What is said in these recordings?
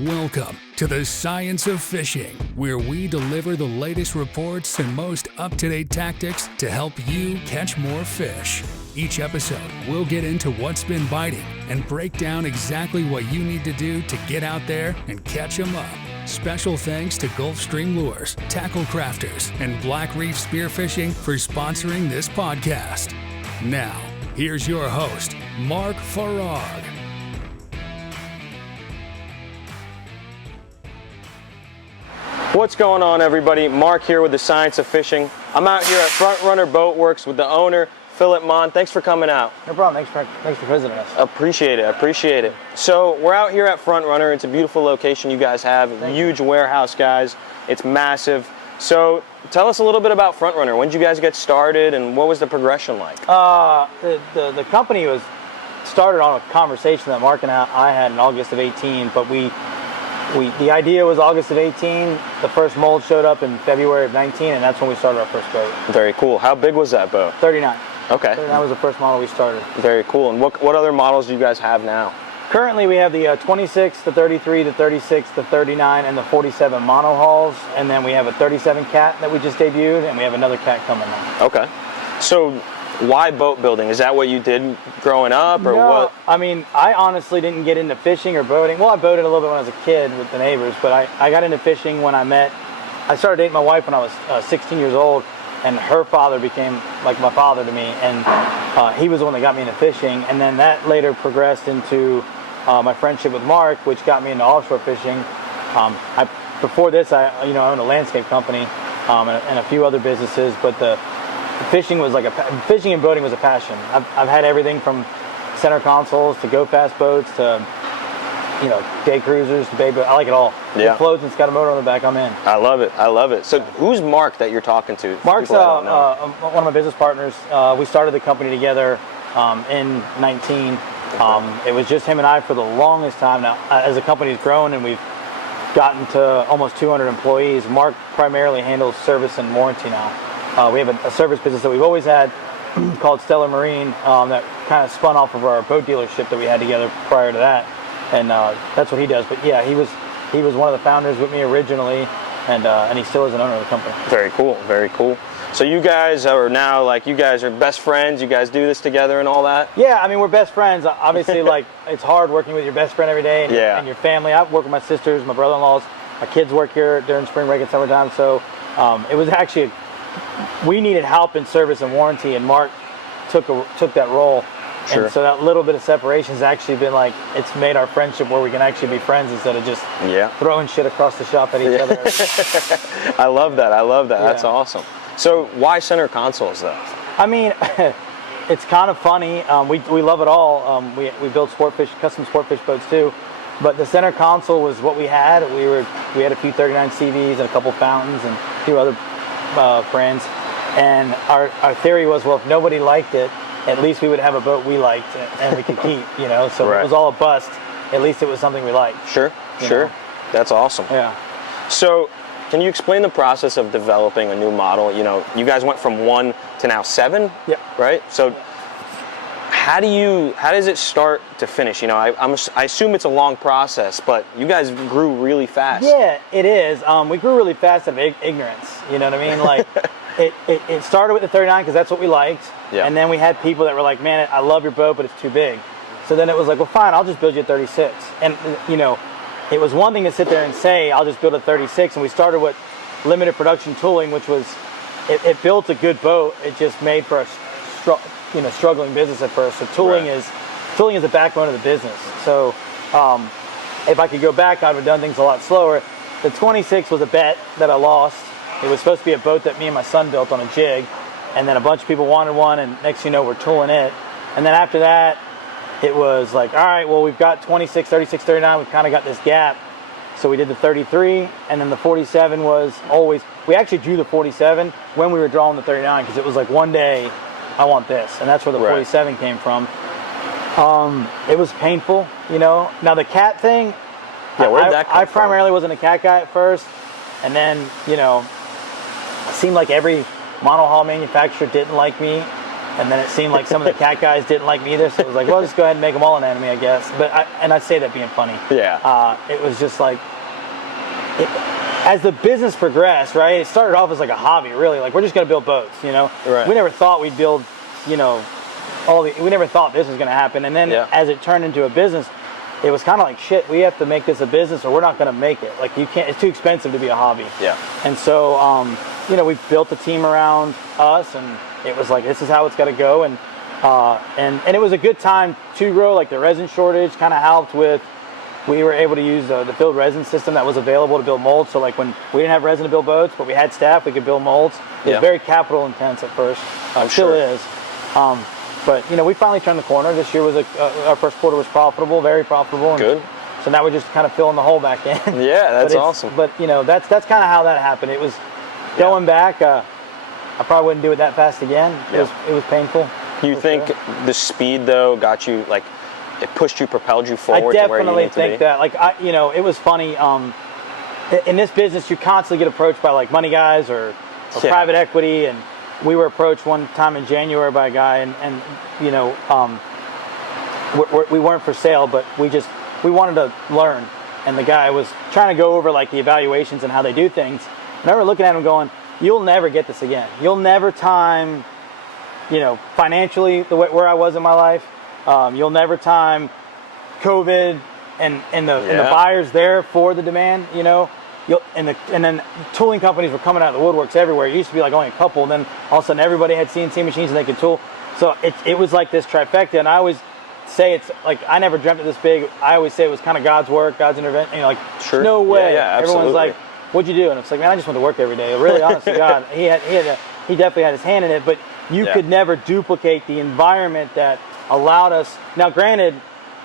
Welcome to the Science of Fishing, where we deliver the latest reports and most up-to-date tactics to help you catch more fish. Each episode, we'll get into what's been biting and break down exactly what you need to do to get out there and catch them up. Special thanks to Gulfstream Lures, Tackle Crafters, and Black Reef Spearfishing for sponsoring this podcast. Now, here's your host, Mark Farag. What's going on, everybody? Mark here with the Science of Fishing. I'm out here at Front Runner Boat Works with the owner, Philip Mahn. Thanks for coming out. No problem. Thanks for visiting us. Appreciate it. So we're out here at Front Runner. It's a beautiful location you guys have. Huge warehouse, guys. It's massive. So tell us a little bit about Front Runner. When did you guys get started, and what was the progression like? The company was started on a conversation that Mark and I had in August of 18, but the idea was August of 18. The first mold showed up in February of 19, and that's when we started our first boat. Very cool. How big was that boat? 39. Okay. 39 was the first model we started. Very cool. And what other models do you guys have now? Currently, we have the 26, the 33, the 36, the 39, and the 47 monohulls, and then we have a 37 cat that we just debuted, and we have another cat coming now. Okay. So why boat building? Is that what you did growing up, or no, what? I mean, I honestly didn't get into fishing or boating. Well, I boated a little bit when I was a kid with the neighbors, but I got into fishing when I started dating my wife when I was 16 years old, and her father became like my father to me, and he was the one that got me into fishing, and then that later progressed into my friendship with Mark, which got me into offshore fishing. Before this, I owned a landscape company and a few other businesses, but the fishing was fishing and boating was a passion. I've had everything from center consoles to go fast boats to day cruisers to baby. I like it all. Yeah. It floats and it's got a motor on the back. I'm in. I love it. So who's Mark that you're talking to? Mark's one of my business partners. We started the company together in 19. It was just him and I for the longest time. Now, as the company's grown and we've gotten to almost 200 employees, Mark primarily handles service and warranty now. We have a service business that we've always had called Stellar Marine that kind of spun off of our boat dealership that we had together prior to that, and that's what he does. But yeah, he was one of the founders with me originally, and he still is an owner of the company. Very cool. So you guys are now you guys are best friends. You guys do this together and all that. Yeah, I mean we're best friends. Obviously, it's hard working with your best friend every day and your family. I work with my sisters, my brother-in-laws. My kids work here during spring break and summertime, so it was actually we needed help in service and warranty, and Mark took that role. Sure. And so that little bit of separation has actually been it's made our friendship where we can actually be friends instead of just throwing shit across the shop at each other. I love that. Yeah. That's awesome. So why center consoles though? I mean, it's kind of funny. We love it all. We build custom sport fish boats too. But the center console was what we had. We had a few 39 CVs and a couple fountains and a few other brands. And our theory was, well, if nobody liked it, at least we would have a boat we liked and we could keep, So Right. If it was all a bust, at least it was something we liked. Sure. That's awesome. Yeah. So can you explain the process of developing a new model? You guys went from 1 to now 7, Yep. right? So how does it start to finish? I assume it's a long process, but you guys grew really fast. Yeah, it is. We grew really fast out of ignorance. You know what I mean? It started with the 39 because that's what we liked. Yeah. And then we had people that were like, man, I love your boat, but it's too big. So then it was like, well, fine, I'll just build you a 36. And, it was one thing to sit there and say, I'll just build a 36. And we started with limited production tooling, which was, it built a good boat. It just made for a struggling business at first. So tooling is the backbone of the business. So if I could go back, I would have done things a lot slower. The 26 was a bet that I lost. It was supposed to be a boat that me and my son built on a jig, and then a bunch of people wanted one, and next thing you know, we're tooling it. And then after that, it was like, all right, well, we've got 26, 36, 39, we've kind of got this gap. So we did the 33, and then the 47 was always, we actually drew the 47 when we were drawing the 39, because it was like one day, I want this, and that's where the 47 came from. It was painful, Now the cat thing, where'd that come I from? primarily wasn't a cat guy at first, and then, it seemed like every monohull manufacturer didn't like me, And then it seemed like some of the cat guys didn't like me either, so it was like, well, just go ahead and make them all an enemy, I guess. But I say that being funny. Yeah. It was just like, as the business progressed, right? It started off as like a hobby, really. Like, we're just gonna build boats, you know. Right. We never thought we'd build, you know, we never thought this was gonna happen. And then as it turned into a business, it was kind of like, shit, we have to make this a business or we're not gonna make it. Like, you can't. It's too expensive to be a hobby. Yeah. And so, you know, we built a team around us, and it was like, this is how it's got to go. And it was a good time to grow. Like, the resin shortage kind of helped with, we were able to use the filled resin system that was available to build molds. So like, when we didn't have resin to build boats, but we had staff, we could build molds. It was very capital intense at first. I'm still sure. is. But you know, we finally turned the corner. This year was our first quarter was profitable, very profitable. And good. So now we're just kind of filling the hole back in. Yeah, that's awesome. But you know, that's kind of how that happened. It was going back. I probably wouldn't do it that fast again. It was painful. You think the speed though got you, like, it pushed you, propelled you forward to where you need to be? I definitely think that. Like, you know, it was funny. In this business, you constantly get approached by like money guys or private equity, and we were approached one time in January by a guy, and you know, we weren't for sale, but we wanted to learn, and the guy was trying to go over like the evaluations and how they do things. And I remember looking at him going, "You'll never get this again. You'll never time, you know, financially where I was in my life. You'll never time COVID and the buyers there for the demand. You know, and then tooling companies were coming out of the woodworks everywhere. It used to be like only a couple, and then all of a sudden everybody had CNC machines and they could tool. So it was like this trifecta. And I always say it's like, I never dreamt it this big. I always say it was kind of God's work, God's intervention. You know, like, no way. Yeah, everyone's like, what'd you do? And it's like, man, I just went to work every day. Really, honest to God, he definitely had his hand in it, but you could never duplicate the environment that allowed us. Now, granted,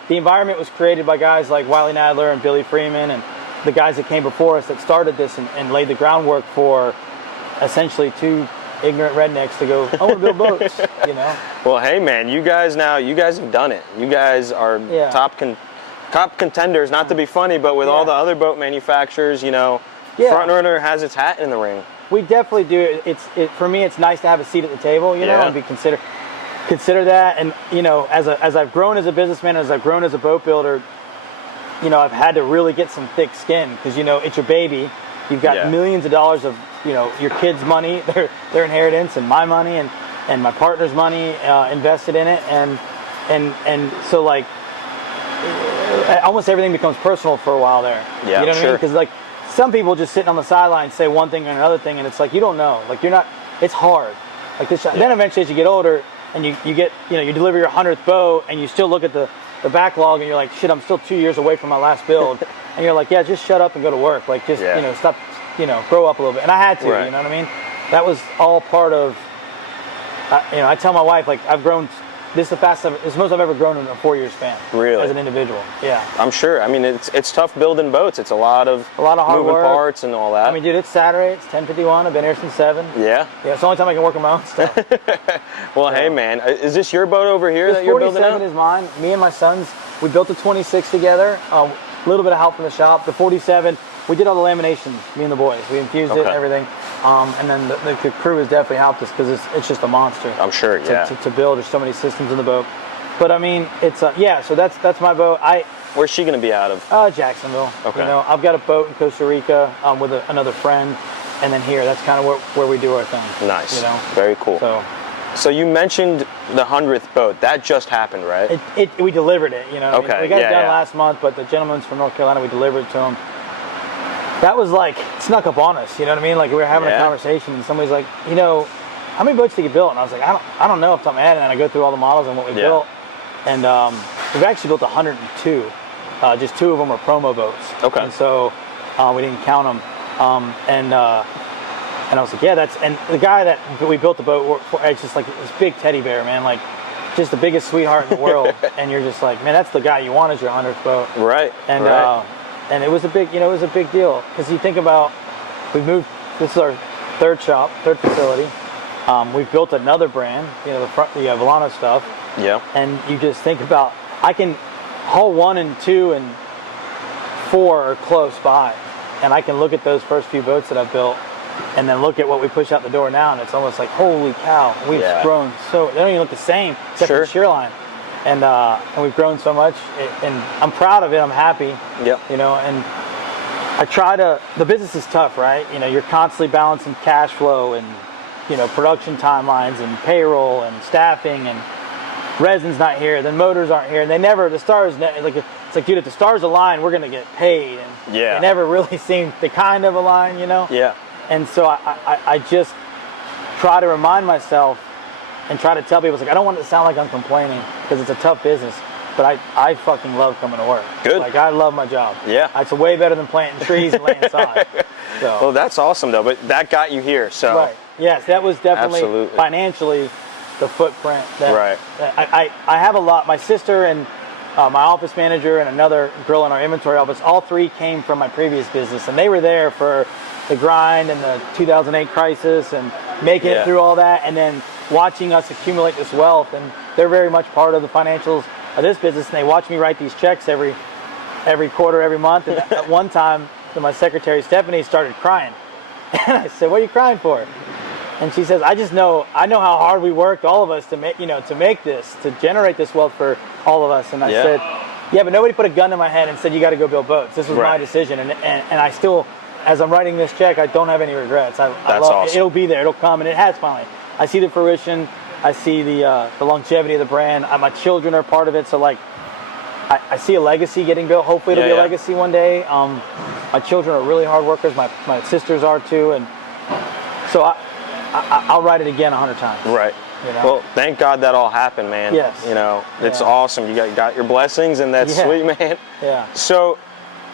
the environment was created by guys like Wiley Nadler and Billy Freeman and the guys that came before us that started this and laid the groundwork for essentially two ignorant rednecks to go, I want to build boats, you know? Well, hey, man, you guys have done it. You guys are top contenders, not to be funny, but with all the other boat manufacturers, you know, Front Runner has its hat in the ring. We definitely do. For me, it's nice to have a seat at the table, you know, and be consider that. And you know, as I've grown as a businessman, as I've grown as a boat builder, you know, I've had to really get some thick skin because, you know, it's your baby. You've got millions of dollars of, you know, your kids' money, their inheritance, and my money, and my partner's money invested in it, and so like almost everything becomes personal for a while there. Yeah, you know what I mean? Because like, some people just sitting on the sidelines say one thing or another thing, and it's like, you don't know. Like, you're not. It's hard. Like this. Then eventually, as you get older, and you get, you know, you deliver your 100th boat, and you still look at the backlog, and you're like, shit, I'm still 2 years away from my last build, and you're like, yeah, just shut up and go to work. Like, just you know, stop, you know, grow up a little bit. And I had to. You know what I mean? That was all part of. You know, I tell my wife, like, I've grown. This is the fastest. It's the most I've ever grown in a 4-year span. Really? As an individual. Yeah. I'm sure. I mean, it's tough building boats. It's a lot of hard moving work. parts and all that. I mean, dude, it's Saturday. It's 10:51. I've been here since 7. Yeah. Yeah. It's the only time I can work on my own stuff. Well, hey, man, is this your boat over here that you're building now? The 47 is mine. Me and my sons, we built the 26 together. A little bit of help from the shop. The 47, we did all the lamination. Me and the boys. We infused it and everything. And then the crew has definitely helped us because it's just a monster. I'm sure. To build. There's so many systems in the boat. But I mean, it's so that's my boat. Where's she going to be out of? Jacksonville. Okay. You know, I've got a boat in Costa Rica with another friend, and then here. That's kind of where we do our thing. Nice. You know, very cool. So you mentioned the 100th boat. That just happened, right? We delivered it. You know, okay. I mean, we got it done last month, but the gentleman's from North Carolina. We delivered it to him. That was like snuck up on us. You know what I mean? Like, we were having a conversation, and somebody's like, you know, how many boats did you build? And I was like, I don't know off the top of my head. And then I go through all the models and what we built. And we've actually built 102. Just 2 of them are promo boats. Okay. And so we didn't count them. And I was like, yeah, and the guy that we built the boat for, it's just like this big teddy bear, man, like just the biggest sweetheart in the world. And you're just like, man, that's the guy you want as your 100th boat. Right. And and it was a big, deal because you think about, we moved. This is our third facility. We've built another brand, you know, the Volano stuff. Yeah. And you just think about, I can haul 1 and 2 and 4 are close by, and I can look at those first few boats that I've built and then look at what we push out the door now, and it's almost like, holy cow, we've grown so. They don't even look the same except for the shear line, and we've grown so much, and I'm proud of it. I'm happy. Yep. You know, and I try to. The business is tough, right? You know, you're constantly balancing cash flow and, you know, production timelines and payroll and staffing, and resin's not here, then motors aren't here, and the stars, like, it's like, dude, if the stars align, we're gonna get paid, and they never really seem to kind of align, you know. And so I just try to remind myself and try to tell people, it's like, I don't want it to sound like I'm complaining, because it's a tough business, but I fucking love coming to work. Good. Like, I love my job. It's way better than planting trees and laying sod. So. Well, that's awesome though, but that got you here, so. Right. Yes, that was definitely financially the footprint. That I have a lot. My sister and my office manager and another girl in our inventory office, all three came from my previous business, and they were there for the grind and the 2008 crisis and making it through all that, and then watching us accumulate this wealth. And they're very much part of the financials of this business, and they watch me write these checks every quarter, every month. And at one time, my secretary Stephanie started crying, and I said, "What are you crying for?" And she says, I know how hard we worked, all of us, to make this, to generate this wealth for all of us. And I said, yeah, but nobody put a gun to my head and said, you got to go build boats. This was my decision. And I still, as I'm writing this check, I don't have any regrets. That's awesome. It'll be there. It'll come. And it has finally. I see the fruition. I see the longevity of the brand. My children are part of it. So, like, I see a legacy getting built. Hopefully it'll be a legacy one day. My children are really hard workers. My sisters are too. And so I'll write it again 100 times. Right. You know? Well, thank God that all happened, man. Yes. You know, it's awesome. You got your blessings, and that's sweet, man. Yeah. So,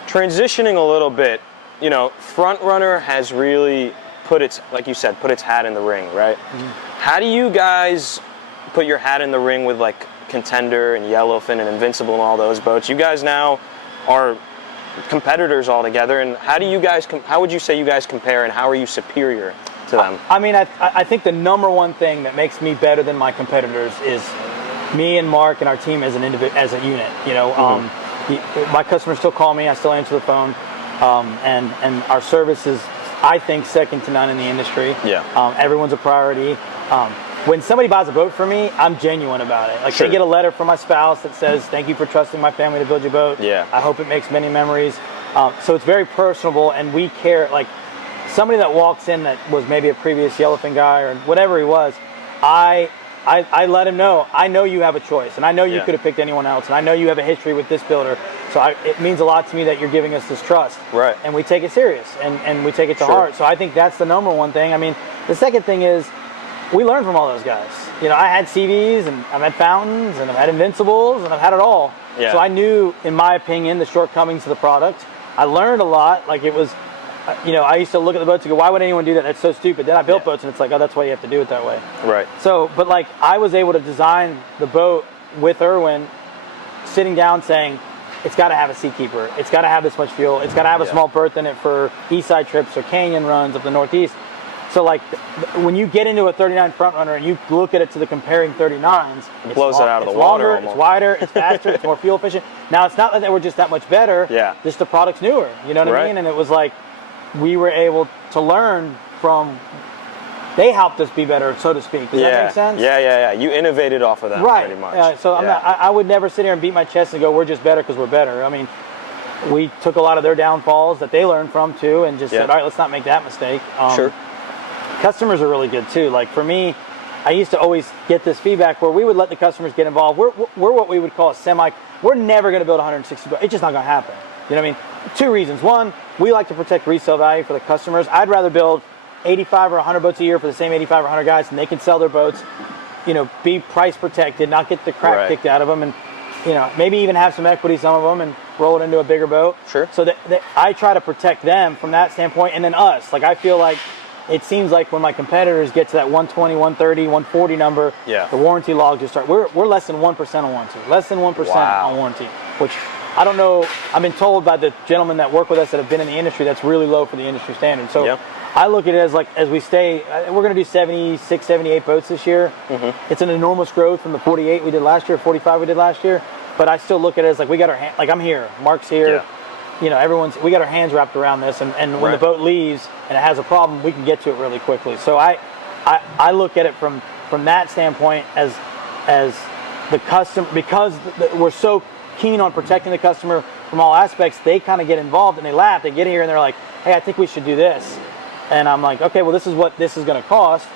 transitioning a little bit, you know, Front Runner has really put its hat in the ring, right? Mm-hmm. How do you guys put your hat in the ring with, like, Contender and Yellowfin and Invincible and all those boats? You guys now are competitors all together, and how would you say you guys compare, and how are you superior to them? I mean, I think the number one thing that makes me better than my competitors is me and Mark and our team as a unit. You know, my customers still call me. I still answer the phone, and our service is, I think, second to none in the industry. Everyone's a priority. When somebody buys a boat from me, I'm genuine about it. Like, they get a letter from my spouse that says, "Thank you for trusting my family to build your boat. I hope it makes many memories." So it's very personable, and we care. Like, somebody that walks in that was maybe a previous Yellowfin guy or whatever he was, I let him know, I know you have a choice, and I know you could have picked anyone else, and I know you have a history with this builder, so it means a lot to me that you're giving us this trust. Right. And we take it serious, and we take it to heart. So I think that's the number one thing. I mean, the second thing is, we learn from all those guys. You know, I had CVs, and I've had Fountains, and I've had Invincibles, and I've had it all. So I knew, in my opinion, the shortcomings of the product. I learned a lot. Like, it was, you know, I used to look at the boats and go, why would anyone do that? That's so stupid. Then I built boats, and it's like, oh, that's why you have to do it that way. Right. So, but, like, I was able to design the boat with Irwin, sitting down saying, it's got to have a seakeeper. It's got to have this much fuel. It's got to have a small berth in it for east side trips or canyon runs up the Northeast. So, like, when you get into a 39 Front Runner and you look at it to the comparing 39s, it blows it out of the water. water. It's longer, it's wider, it's faster, it's more fuel efficient. Now, it's not that they were just that much better. Just the product's newer. You know what I mean? And it was like, we were able to learn from. They helped us be better, so to speak. Does that make sense? Yeah. You innovated off of that, pretty much. So I would never sit here and beat my chest and go, we're just better because we're better. I mean, we took a lot of their downfalls that they learned from too, and just said, all right, let's not make that mistake. Customers are really good too. Like, for me, I used to always get this feedback where we would let the customers get involved. We're what we would call a semi. We're never going to build 160 boats. It's just not going to happen. You know what I mean? Two reasons. One, we like to protect resale value for the customers. I'd rather build 85 or 100 boats a year for the same 85 or 100 guys, and they can sell their boats, you know, be price protected, not get the crap kicked out of them, and, you know, maybe even have some equity, some of them, and roll it into a bigger boat. So that I try to protect them from that standpoint, and then us. Like, I feel like it seems like when my competitors get to that 120, 130, 140 number, the warranty logs just start. We're less than 1% on warranty. Less than 1% on warranty, which I don't know. I've been told by the gentlemen that work with us that have been in the industry that's really low for the industry standard. So I look at it as, like, as we stay, we're going to do 76, 78 boats this year. It's an enormous growth from the 48 we did last year, 45 we did last year. But I still look at it as, like, we got our hand, like, I'm here, Mark's here. you know, we got our hands wrapped around this, and when the boat leaves and it has a problem, we can get to it really quickly. So I look at it from that standpoint as the customer, because we're so keen on protecting the customer from all aspects, they kind of get involved and they laugh. They get here and they're like, hey, I think we should do this. And I'm like, okay, well, this is what this is going to cost.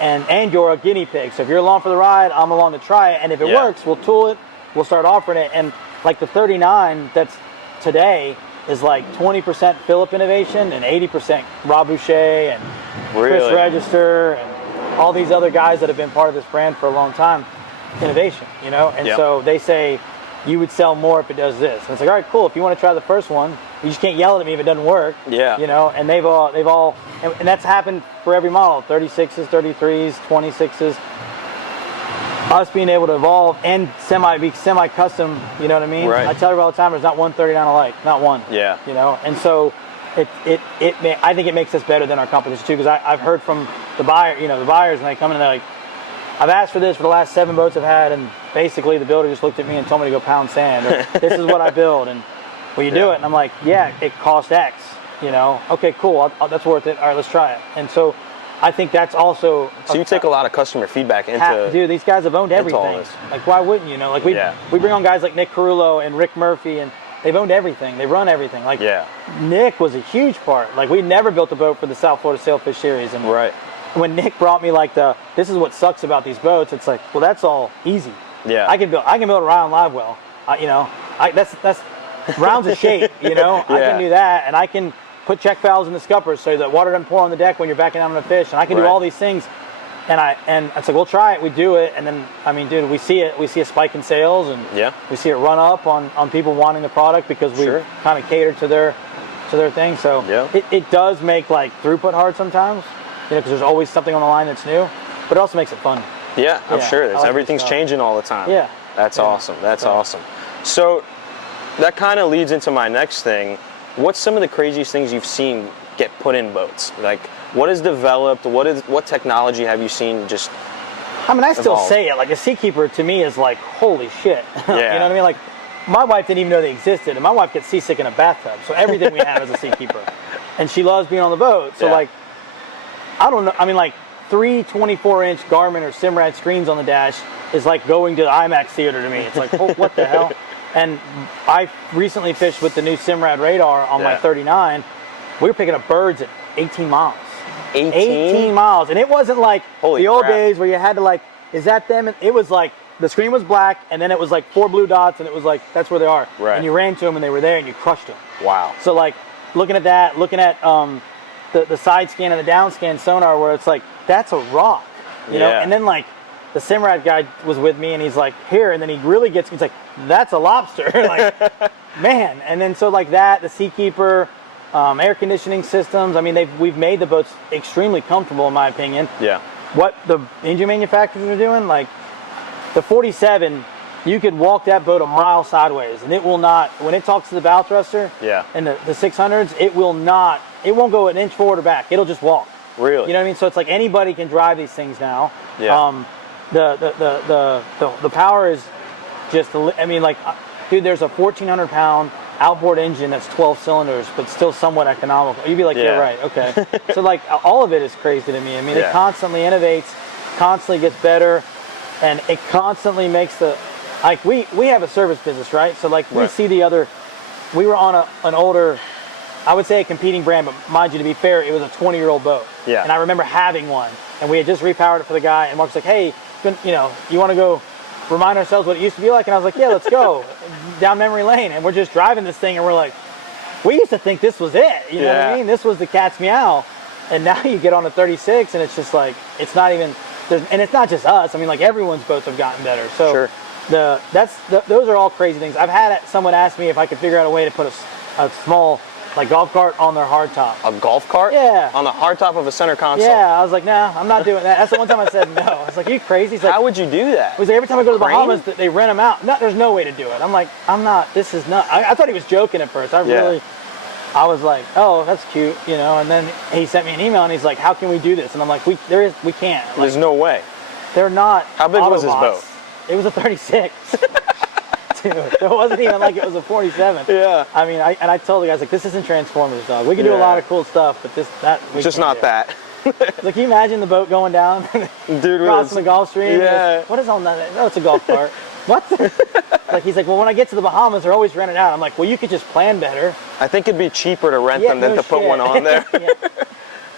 And you're a guinea pig. So if you're along for the ride, I'm along to try it. And if it works, we'll tool it, we'll start offering it. And like the 39 that's today is like 20% Philip innovation and 80% Rob Boucher and Chris Register and all these other guys that have been part of this brand for a long time. Innovation, you know? And so they say, you would sell more if it does this. And it's like, all right, cool. If you want to try the first one, you just can't yell at me if it doesn't work. Yeah. You know, and they've all, and that's happened for every model, 36s, 33s, 26s. Us being able to evolve and be semi-custom, you know what I mean? Right. I tell everybody all the time, there's not one 39 alike, not one. Yeah. You know, and so I think it makes us better than our competition too, because I've heard from the buyers, and they come in and they're like, I've asked for this for the last 7 boats I've had, and basically the builder just looked at me and told me to go pound sand. Or, this is what I build, and will you do it? And I'm like, yeah, it costs X. You know, okay, cool, that's worth it. All right, let's try it. And so I think that's also. So you take a lot of customer feedback into. Dude, these guys have owned everything. Like, why wouldn't you? Like we bring on guys like Nick Carullo and Rick Murphy, and they've owned everything. They run everything. Like Nick was a huge part. Like we never built a boat for the South Florida Sailfish Series, and when Nick brought me like this is what sucks about these boats, it's like, well, that's all easy. Yeah. I can build a Ryan live well. That's rounds of shape, you know. I can do that, and I can put check valves in the scuppers so that water doesn't pour on the deck when you're backing down on a fish, and I can do all these things. And it's like, we'll try it, we do it, and then I mean, dude, we see a spike in sales, and we see it run up on people wanting the product because we kind of cater to their thing. So it does make like throughput hard sometimes. You know, because there's always something on the line that's new, but it also makes it fun. Yeah, I'm sure. Everything's changing all the time. Yeah. That's awesome. That's awesome. So that kind of leads into my next thing. What's some of the craziest things you've seen get put in boats? Like, what is developed? What technology have you seen just I mean, I still say it. Like, a Seakeeper to me is like, holy shit. Yeah. You know what I mean? Like, my wife didn't even know they existed, and my wife gets seasick in a bathtub. So everything we have is a Seakeeper. And she loves being on the boat. So, like, I don't know. I mean, like, 3 24-inch Garmin or Simrad screens on the dash is like going to the IMAX theater to me. It's like, oh, what the hell? And I recently fished with the new Simrad radar on my 39. We were picking up birds at 18 miles. 18 miles. And it wasn't like the old days where you had to, like, is that them? And it was like, the screen was black, and then it was like 4 blue dots, and it was like, that's where they are. Right. And you ran to them, and they were there, and you crushed them. Wow. So, like, looking at that, looking at the side scan and the down scan sonar, where it's like, that's a rock, you know? And then, like, the Simrad guy was with me, and he's like, here, and then he really gets, he's like, that's a lobster. Like, man. And then, so, like, that, the Seakeeper, air conditioning systems, I mean, we've made the boats extremely comfortable, in my opinion. Yeah. What the engine manufacturers are doing, like, the 47, you could walk that boat a mile sideways, and it will not, when it talks to the bow thruster, and the 600s, it won't go an inch forward or back. It'll just walk. Really? You know what I mean? So it's like anybody can drive these things now. Yeah. The power is just, I mean, like, dude, there's a 1,400-pound outboard engine that's 12 cylinders, but still somewhat economical. You'd be like, yeah, right, okay. So, like, all of it is crazy to me. I mean, it constantly innovates, constantly gets better, and it constantly makes like, we have a service business, right? So, like, we see we were on an older, I would say a competing brand, but mind you, to be fair, it was a 20-year-old boat. Yeah. And I remember having one, and we had just repowered it for the guy, and Mark's like, hey, you know, you want to go remind ourselves what it used to be like? And I was like, yeah, let's go down memory lane. And we're just driving this thing, and we're like, we used to think this was it. You know what I mean? This was the cat's meow. And now you get on a 36, and it's just like, it's not even, and it's not just us. I mean, like, everyone's boats have gotten better. So those are all crazy things. I've had someone ask me if I could figure out a way to put a small, like, golf cart on their hardtop. A golf cart? Yeah. On the hardtop of a center console? Yeah. I was like, nah, I'm not doing that. That's the one time I said no. I was like, are you crazy? He's like, how would you do that? He was like, every time I go to the Bahamas, they rent them out. No, there's no way to do it. I'm like, I'm not, this is not. I thought he was joking at first. I was like, oh, that's cute, you know. And then he sent me an email, and he's like, how can we do this? And I'm like, we can't. Like, there's no way. They're not. How big was his boat? It was a 36. too. So it wasn't even like it was a 47. Yeah. I mean, I told the guys, like, this isn't Transformers, dog. We can do a lot of cool stuff, but we just can't not do. that. Like, can you imagine the boat going down, Dude, crossing the Gulf Stream? Yeah. What is on that? No, it's a golf cart. What? Like, he's like, well, when I get to the Bahamas, they're always rented out. I'm like, well, you could just plan better. I think it'd be cheaper to rent them than to put one on there.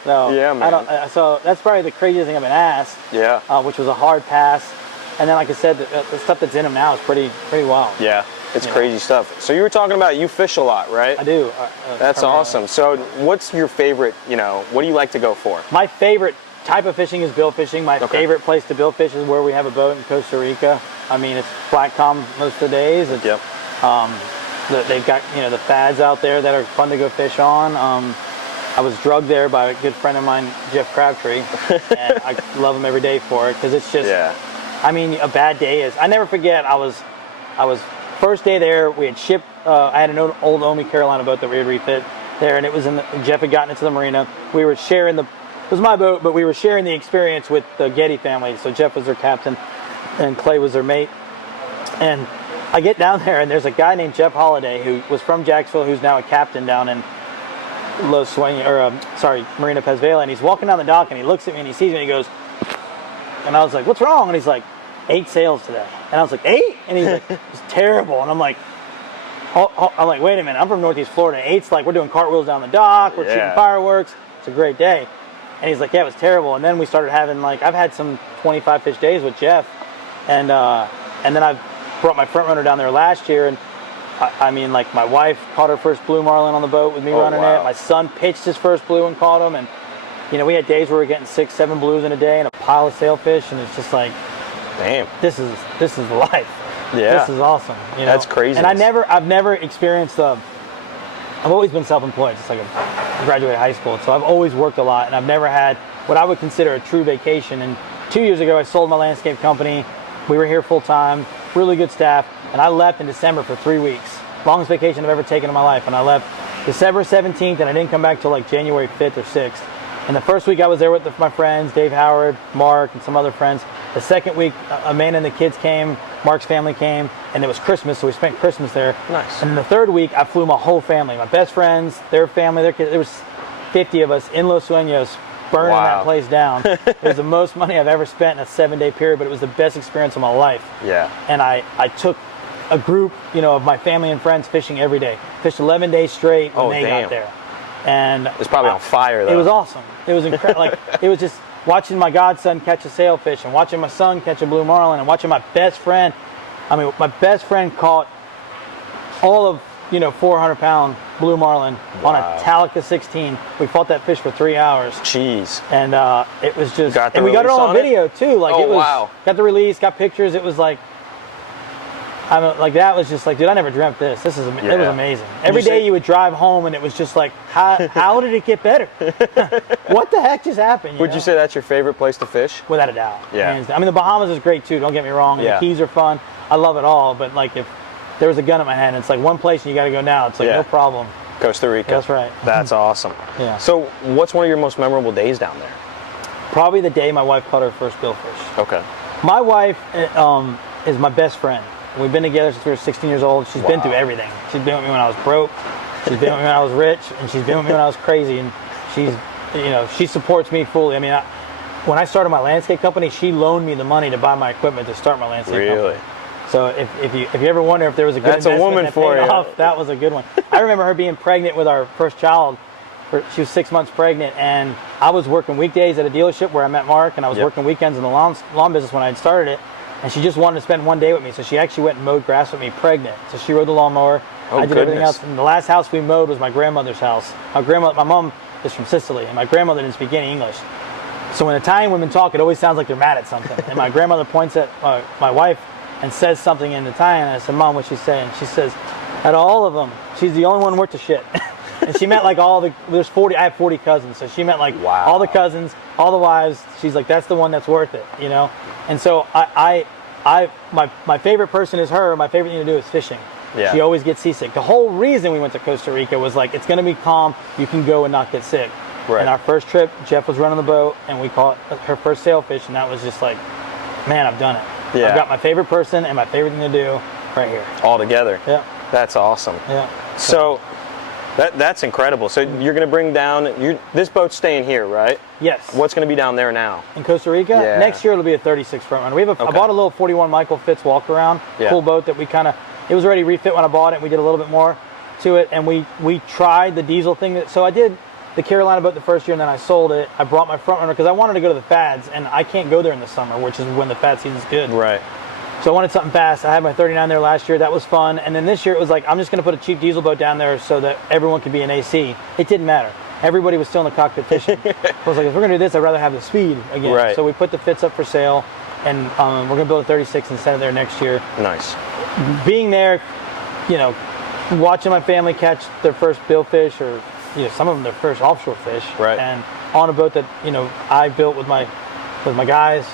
No, Yeah, man. So that's probably the craziest thing I've been asked. Yeah. Which was a hard pass. And then, like I said, the stuff that's in them now is pretty wild. Yeah, it's crazy stuff. So you were talking about you fish a lot, right? I do. That's awesome. So what's your favorite, what do you like to go for? My favorite type of fishing is bill fishing. My favorite place to bill fish is where we have a boat in Costa Rica. I mean, it's flat calm most of the days. It's, Yep. They've got, the fads out there that are fun to go fish on. I was drugged there by a good friend of mine, Jeff Crabtree, and I love him every day for it because it's just, I mean, a bad day is. I never forget. I was first day there. We had shipped. I had an old Omi Carolina boat that we had refit there, and it was Jeff had gotten into the marina. We were sharing it was my boat, but we were sharing the experience with the Getty family. So Jeff was their captain, and Clay was their mate. And I get down there, and there's a guy named Jeff Holiday who was from Jacksonville, who's now a captain down in Marina Pez Vela, and he's walking down the dock, and he looks at me, and he sees me, and he goes, and I was like, what's wrong? And he's like, 8 sails today. And I was like, 8? And he's like, it's terrible. And I'm like, wait a minute, I'm from Northeast Florida. 8's like, we're doing cartwheels down the dock, we're shooting fireworks, it's a great day. And he's like, yeah, it was terrible. And then we started having, like, I've had some 25 fish days with Jeff, and then I've brought my front runner down there last year, and I mean, like, my wife caught her first blue marlin on the boat with me running it. My son pitched his first blue and caught him, and we had days where we were getting 6, 7 blues in a day and a pile of sailfish, and it's just like, damn, this is life. Yeah, this is awesome. That's crazy. And I've never experienced I've always been self-employed. It's like I graduated high school, so I've always worked a lot, and I've never had what I would consider a true vacation. And 2 years ago, I sold my landscape company. We were here full time, really good staff, and I left in December for 3 weeks. Longest vacation I've ever taken in my life. And I left December 17th, and I didn't come back till like January 5th or 6th. And the first week I was there with my friends, Dave Howard, Mark, and some other friends. The second week, Amanda and the kids came, Mark's family came, and it was Christmas, so we spent Christmas there. Nice. And then the third week, I flew my whole family, my best friends, their family, their kids. There was 50 of us in Los Sueños burning that place down. It was the most money I've ever spent in a 7-day period, but it was the best experience of my life. Yeah. And I took a group, of my family and friends fishing every day. Fished 11 days straight when they got there. And it was probably on fire, though. It was awesome. It was incredible. Like, it was just watching my godson catch a sailfish, and watching my son catch a blue marlin, and watching my best friend. I mean, my best friend caught all of 400-pound blue marlin on a Talica 16. We fought that fish for 3 hours. Jeez. And it was just, and we got it all on video too. Like, it was, wow. Got the release, got pictures. It was like, that was just like, dude, I never dreamt this. It was amazing. Every day you would drive home, and it was just like, how did it get better? What the heck just happened? Would you say that's your favorite place to fish? Without a doubt. Yeah. I mean, the Bahamas is great too. Don't get me wrong. The Keys are fun. I love it all. But like, if there was a gun in my hand, it's like one place and you got to go now. It's like no problem. Costa Rica. That's right. That's awesome. Yeah. So, what's one of your most memorable days down there? Probably the day my wife caught her first billfish. Okay. My wife is my best friend. We've been together since we were 16 years old. She's been through everything. She's been with me when I was broke. She's been with me when I was rich, and she's been with me when I was crazy. And she supports me fully. I mean, when I started my landscape company, she loaned me the money to buy my equipment to start my landscape company. Really? So if you ever wonder if there was a good investment, that's a woman for you. Off, that was a good one. I remember her being pregnant with our first child. She was 6 months pregnant, and I was working weekdays at a dealership where I met Mark, and I was working weekends in the lawn business when I had started it. And she just wanted to spend one day with me, so she actually went and mowed grass with me pregnant. So she rode the lawnmower. I did everything else. And the last house we mowed was my grandmother's house. My mom is from Sicily, and my grandmother didn't speak any English. So when Italian women talk, it always sounds like they're mad at something. And my grandmother points at my wife and says something in Italian. And I said, Mom, what's she saying? She says, out of all of them, she's the only one worth a shit. And she meant like there's 40, I have 40 cousins. So she meant like all the cousins, all the wives. She's like, that's the one that's worth it, And so my favorite person is her. My favorite thing to do is fishing. Yeah. She always gets seasick. The whole reason we went to Costa Rica was like, it's going to be calm. You can go and not get sick. Right. And our first trip, Jeff was running the boat, and we caught her first sailfish, and that was just like, man, I've done it. Yeah. I've got my favorite person and my favorite thing to do, right here. All together. Yeah. That's awesome. Yeah. So that's incredible. So you're going to bring down, this boat's staying here, right? Yes. What's going to be down there now? In Costa Rica? Yeah. Next year it'll be a 36 front runner. I bought a little 41 Michael Fitz walk around, cool boat that we it was already refit when I bought it, and we did a little bit more to it, and we tried the diesel thing. So I did the Carolina boat the first year, and then I sold it. I brought my front runner because I wanted to go to the Fads, and I can't go there in the summer, which is when the Fad season's good. Right. So I wanted something fast. I had my 39 there last year. That was fun. And then this year it was like, I'm just going to put a cheap diesel boat down there so that everyone could be in AC. It didn't matter. Everybody was still in the cockpit fishing. I was like, if we're going to do this, I'd rather have the speed again. Right. So we put the Fitz up for sale, and we're going to build a 36 and send it there next year. Nice. Being there, watching my family catch their first billfish, or some of them their first offshore fish, right. And on a boat that I built with my guys.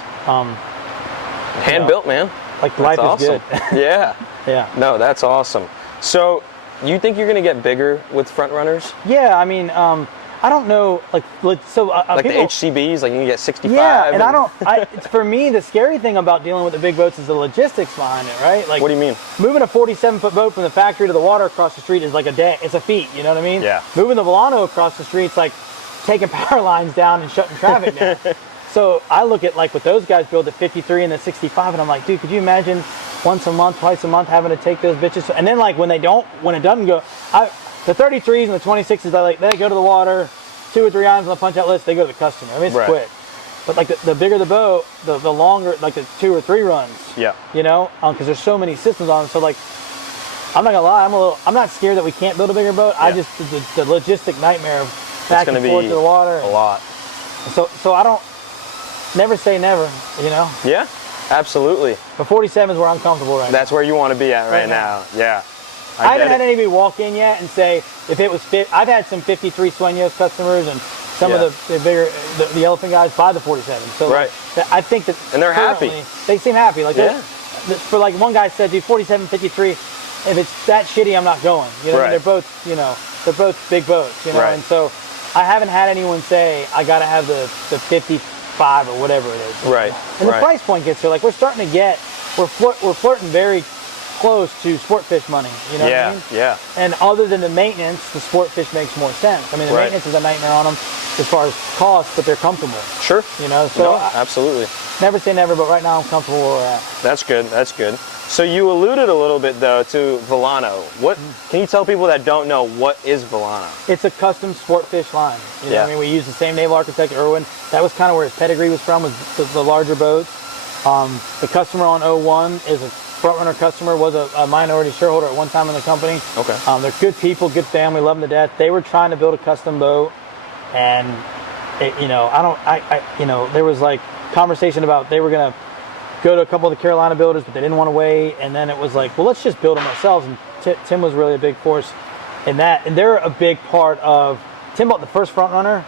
Hand built, man. Like that's life awesome. is good. Yeah. Yeah. No, that's awesome. So, you think you're going to get bigger with front runners? Yeah, I mean, I don't know, like the people, HCBs, like you can get 65. Yeah, and for me, the scary thing about dealing with the big boats is the logistics behind it, right? Like, what do you mean? Moving a 47-foot boat from the factory to the water across the street is like a day. It's a feat, you know what I mean? Yeah. Moving the Volano across the street's like taking power lines down and shutting traffic down. So I look at like what those guys build at 53 and the 65, and I'm like, dude, could you imagine once a month, twice a month having to take those bitches? And then like when it doesn't go, the 33s and the 26s, they go to the water 2 or 3 items on the punch out list, they go to the customer. I mean, it's quick. But like the bigger the boat, the longer, like the 2 or 3 runs. Yeah. Because there's so many systems on them. So like, I'm not gonna lie, I'm not scared that we can't build a bigger boat. Yeah. I just the logistic nightmare of back and forth to the water. A lot. So I don't. Never say never, Yeah, absolutely. But 47 is where I'm comfortable right now. That's where you want to be at right now. Yeah. I haven't had anybody walk in yet and say, if it was fit. I've had some 53 Sueños customers and some of the bigger, the elephant guys buy the 47. So right. I think that. And they're happy. They seem happy. Like for like one guy said, dude, 47, 53, if it's that shitty, I'm not going. Right. They're both big boats, Right. And so I haven't had anyone say, I got to have the 55 or whatever it is. Right. And the price point gets there. Like we're starting to we're flirting very close to sport fish money. You know what I mean? Yeah. And other than the maintenance, the sport fish makes more sense. I mean, the maintenance is a nightmare on them as far as cost, but they're comfortable. Sure. So absolutely. Never say never, but right now I'm comfortable where we're at. That's good. That's good. So you alluded a little bit though to Volano. Can you tell people that don't know what is Volano? It's a custom sport fish line. You know what I mean? We use the same naval architect, Irwin. That was kind of where his pedigree was from, was the larger boats. The customer on 01 is a front runner customer, was a minority shareholder at one time in the company. Okay. They're good people, good family, love them to death. They were trying to build a custom boat, and there was like conversation about they were gonna go to a couple of the Carolina builders, but they didn't want to wait. And then it was like, well, let's just build them ourselves. And Tim was really a big force in that. And they're a big part of. Tim bought the first front runner,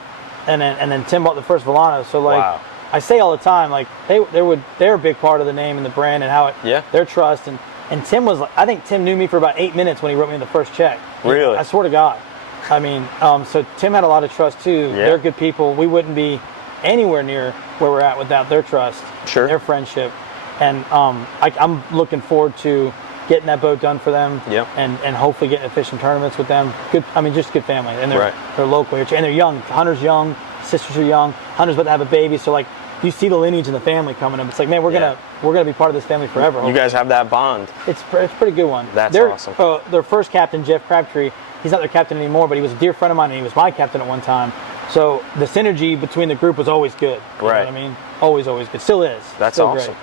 and then Tim bought the first Volano. So like. Wow. I say all the time, like they're a big part of the name and the brand and how their trust and Tim was like, I think Tim knew me for about 8 minutes when he wrote me the first check. Really? I swear to God. I mean, so Tim had a lot of trust too. Yeah. They're good people. We wouldn't be anywhere near where we're at without their trust, their friendship, and I'm looking forward to getting that boat done for them. Yeah. And hopefully getting to fishing tournaments with them. Good. I mean, just good family, and they're local here, and they're young. Hunter's young. Sisters are young. Hunter's about to have a baby, so like. You see the lineage in the family coming up. It's like, man, we're gonna be part of this family forever. You guys have that bond. It's a pretty good one. That's awesome. Their first captain, Jeff Crabtree, he's not their captain anymore, but he was a dear friend of mine, and he was my captain at one time. So the synergy between the group was always good. You know what I mean? Always good. Still is. That's Still awesome.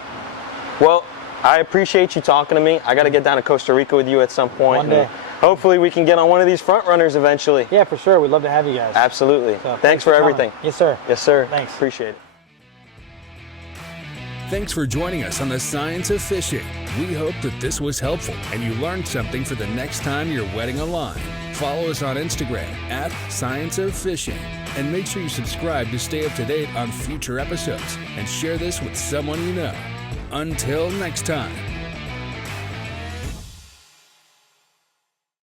Great. Well, I appreciate you talking to me. I got to get down to Costa Rica with you at some point. One day. Hopefully we can get on one of these front runners eventually. Yeah, for sure. We'd love to have you guys. Absolutely. So, thanks for everything. Yes, sir. Yes, sir. Thanks. Appreciate it. Thanks for joining us on the Science of Fishing. We hope that this was helpful and you learned something for the next time you're wetting a line. Follow us on Instagram at Science of Fishing, and make sure you subscribe to stay up to date on future episodes and share this with someone you know. Until next time.